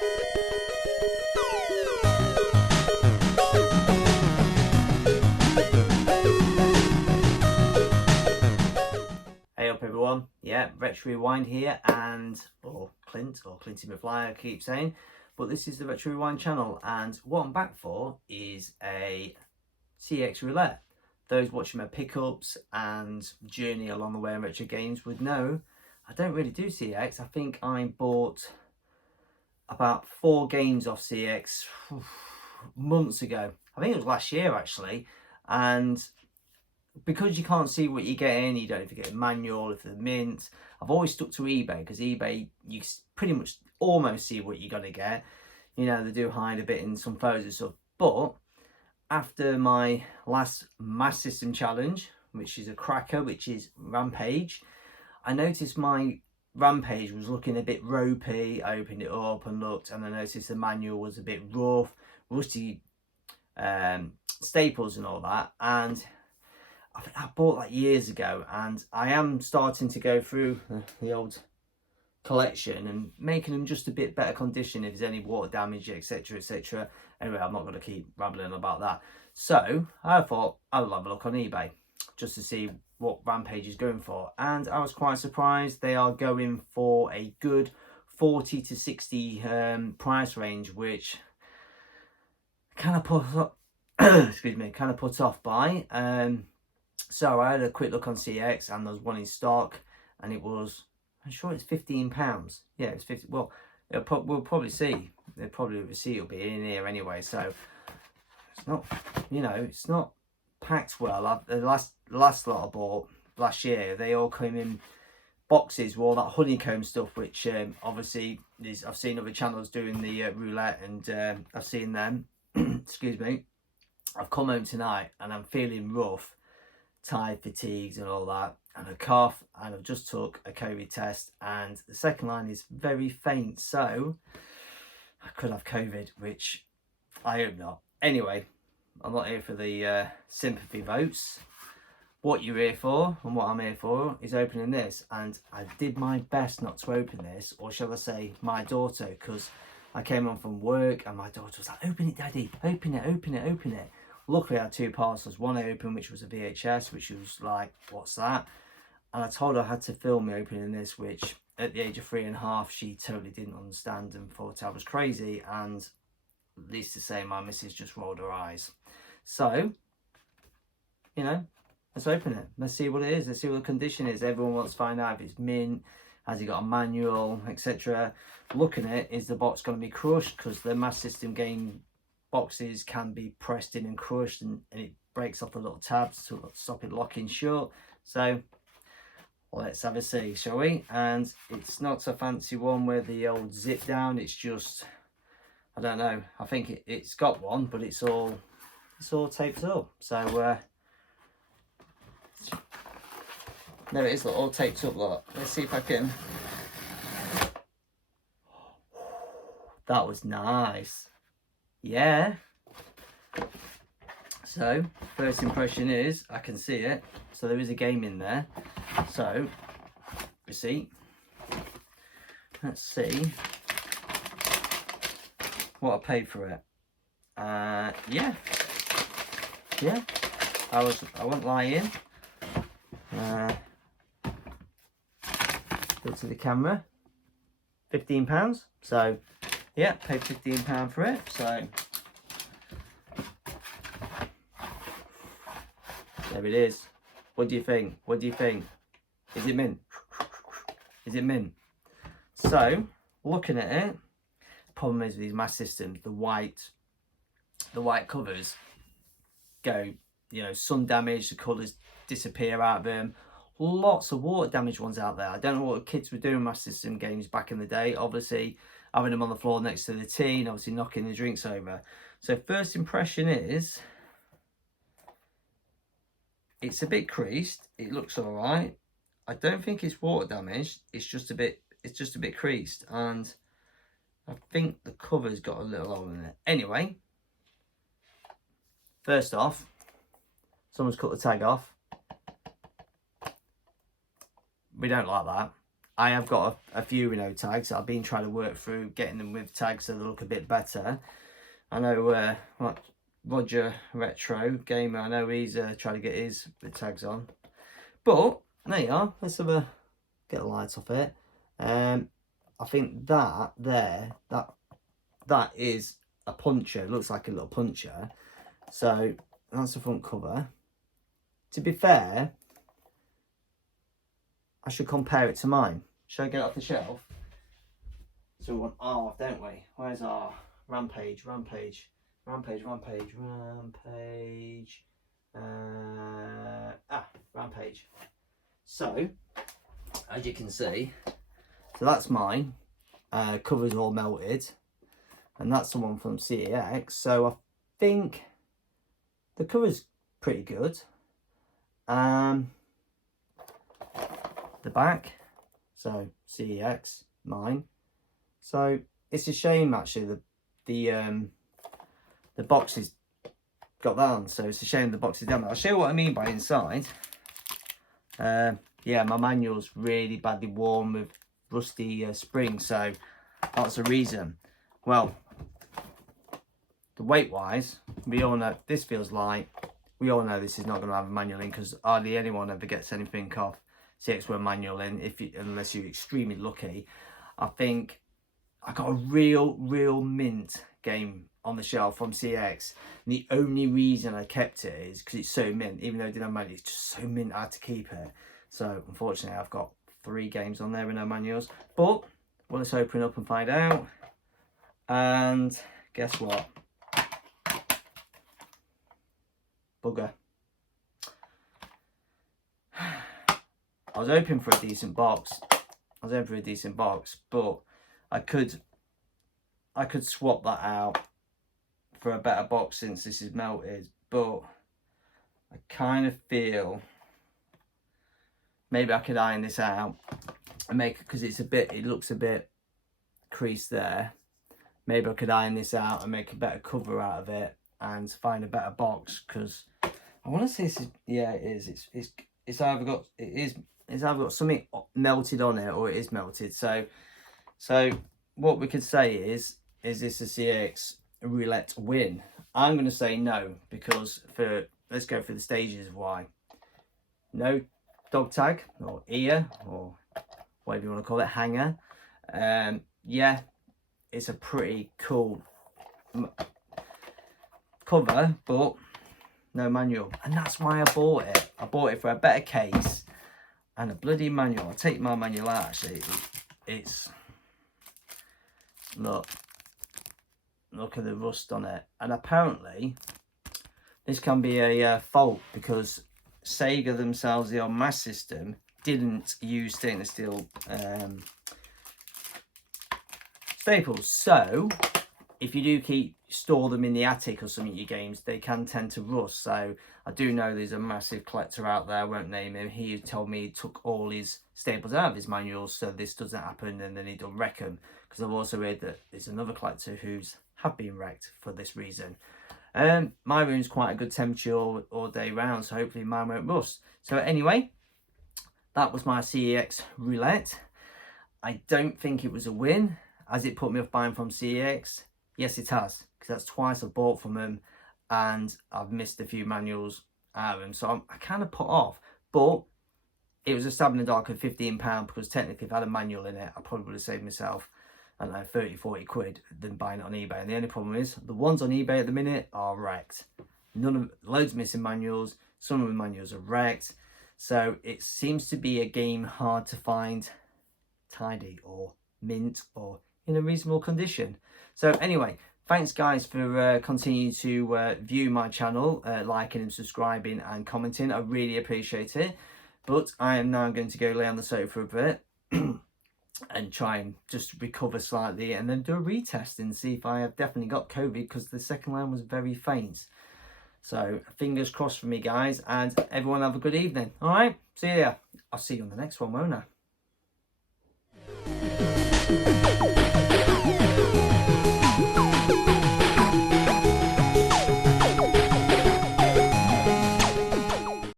Hey up everyone, yeah, RetroRewind here, or Clinty McFly I keep saying, but this is the RetroRewind channel, and what I'm back for is a CEX Roulette. Those watching my pickups and journey along the way in retro games would know I don't really do CEX. I think I bought about 4 games off CEX months ago. I think it was last year actually, and because you can't see what you're getting, you don't know if you get a manual, if they're mint. I've always stuck to eBay, because eBay, you pretty much almost see what you're going to get. You know, they do hide a bit in some photos and stuff. But after my last Mass System challenge, which is a cracker, which is Rampage, I noticed my Rampage was looking a bit ropey. I opened it up and looked, and I noticed the manual was a bit rough, rusty staples and all that. And I think I bought that years ago, and I am starting to go through the old collection and making them just a bit better condition if there's any water damage, etc, etc. Anyway, I'm not going to keep rambling about that. So I thought I'll have a look on eBay just to see what Rampage is going for, and I was quite surprised. They are going for a good 40 to 60 price range, which kind of put excuse me, kind of put off by. So I had a quick look on CEX, and there was one in stock, and it was, I'm sure it's £15. Yeah, it's 50. Well, we'll probably see. The receipt will be in here anyway. So it's not, you know, it's not packed well. The last lot I bought last year, they all came in boxes with all that honeycomb stuff, which obviously is, I've seen other channels doing the roulette, and I've seen them. Excuse me. I've come home tonight and I'm feeling rough, tired, fatigues and all that, and a cough, and I've just took a COVID test, and the second line is very faint, so I could have COVID, which I hope not. Anyway, I'm not here for the sympathy votes. What you're here for, and what I'm here for, is opening this, and I did my best not to open this, or shall I say my daughter, because I came home from work and my daughter was like, open it daddy, open it, open it, open it. Luckily I had 2 parcels, one I opened which was a VHS, which was like, what's that? And I told her I had to film me opening this, which at the age of 3.5 she totally didn't understand and thought I was crazy, and needless to say my missus just rolled her eyes. So, you know, let's open it, let's see what it is, let's see what the condition is. Everyone wants to find out if it's mint, has it got a manual, etc. Looking at it, is the box going to be crushed, because the Mass System game boxes can be pressed in and crushed, and it breaks off the little tabs to stop it locking shut. So let's have a see, shall we? And it's not a fancy one with the old zip down, it's just, I don't know, I think it's got one, but it's all taped up. So there it is, look, all taped up. Look, let's see if I can. That was nice. Yeah. So first impression is I can see it, so there is a game in there. So receipt, let's see what I paid for it. Yeah, I won't lie in. Go to the camera, £15. So yeah, paid £15 for it. So there it is. What do you think? What do you think? Is it mint? Is it mint? So looking at it, problem is with these Mass Systems, the white covers go, you know, sun damage, the colours disappear out of them. Lots of water damage ones out there. I don't know what kids were doing Mass System games back in the day. Obviously having them on the floor next to the tea, and obviously knocking the drinks over. So first impression is it's a bit creased. It looks all right. I don't think it's water damaged. It's just a bit creased, and I think the cover's got a little hole in it. Anyway, first off, someone's cut the tag off. We don't like that. I have got a few Renault tags. I've been trying to work through getting them with tags so they look a bit better. I know Roger Retro Gamer, I know he's trying to get his with tags on. But there you are. Let's have get the lights off it. I think that there, that is a puncher. It looks like a little puncher. So that's the front cover. To be fair, I should compare it to mine. Should I get it off the shelf? So we want R, don't we? Where's R? Rampage. Rampage. So, as you can see, so that's mine. Cover's all melted. And that's the one from CEX. So I think the cover's pretty good. The back, so CEX, mine. So it's a shame actually the box has got that on, so it's a shame the box is down. I'll show you what I mean by inside. Yeah, my manual's really badly worn with rusty springs, so that's the reason. Well, the weight wise, we all know this feels light. We all know this is not going to have a manual in, because hardly anyone ever gets anything off CX with a manual in, unless you're extremely lucky. I think I got a real mint game on the shelf from CX, and the only reason I kept it is because it's so mint. Even though it didn't have manual, it's just so mint, I had to keep it. So unfortunately I've got 3 games on there with no manuals, but well, let's open up and find out. And guess what? Bugger. I was hoping for a decent box. But I could swap that out for a better box since this is melted. But I kind of feel maybe I could iron this out and make it, because it looks a bit creased there. Maybe I could iron this out and make a better cover out of it and find a better box, because I want to say this is, yeah, it is. It's either got something melted on it, or it is melted. So what we could say is this a CEX roulette win? I'm going to say no, because let's go through the stages of why. No dog tag or ear or whatever you want to call it, hanger. Yeah, it's a pretty cool cover, but no manual, and that's why I bought it. I bought it for a better case and a bloody manual. I'll take my manual out actually. It's look at the rust on it, and apparently this can be a fault, because Sega themselves, the old Mass System, didn't use stainless steel staples. So if you do store them in the attic or something, your games, they can tend to rust. So I do know there's a massive collector out there, I won't name him. He told me he took all his staples out of his manuals so this doesn't happen, and then he don't wreck them. Because I've also heard that there's another collector who's have been wrecked for this reason. My room's quite a good temperature all day round, so hopefully mine won't rust. So anyway, that was my CEX roulette. I don't think it was a win. Has it put me off buying from CEX? Yes, it has, because that's twice I've bought from them, and I've missed a few manuals out of them, so I kind of put off. But it was a stab in the dark of £15, because technically if I had a manual in it, I probably would have saved myself, I don't know, 30-40 quid than buying it on eBay. And the only problem is the ones on eBay at the minute are wrecked. Loads missing manuals. Some of the manuals are wrecked. So it seems to be a game hard to find tidy or mint or in a reasonable condition. So anyway, thanks guys for continuing to view my channel, liking and subscribing and commenting. I really appreciate it. But I am now going to go lay on the sofa a bit and try and just recover slightly, and then do a retest and see if I have definitely got COVID, because the second line was very faint. So fingers crossed for me guys, and everyone have a good evening. All right, see ya. I'll see you on the next one, won't I?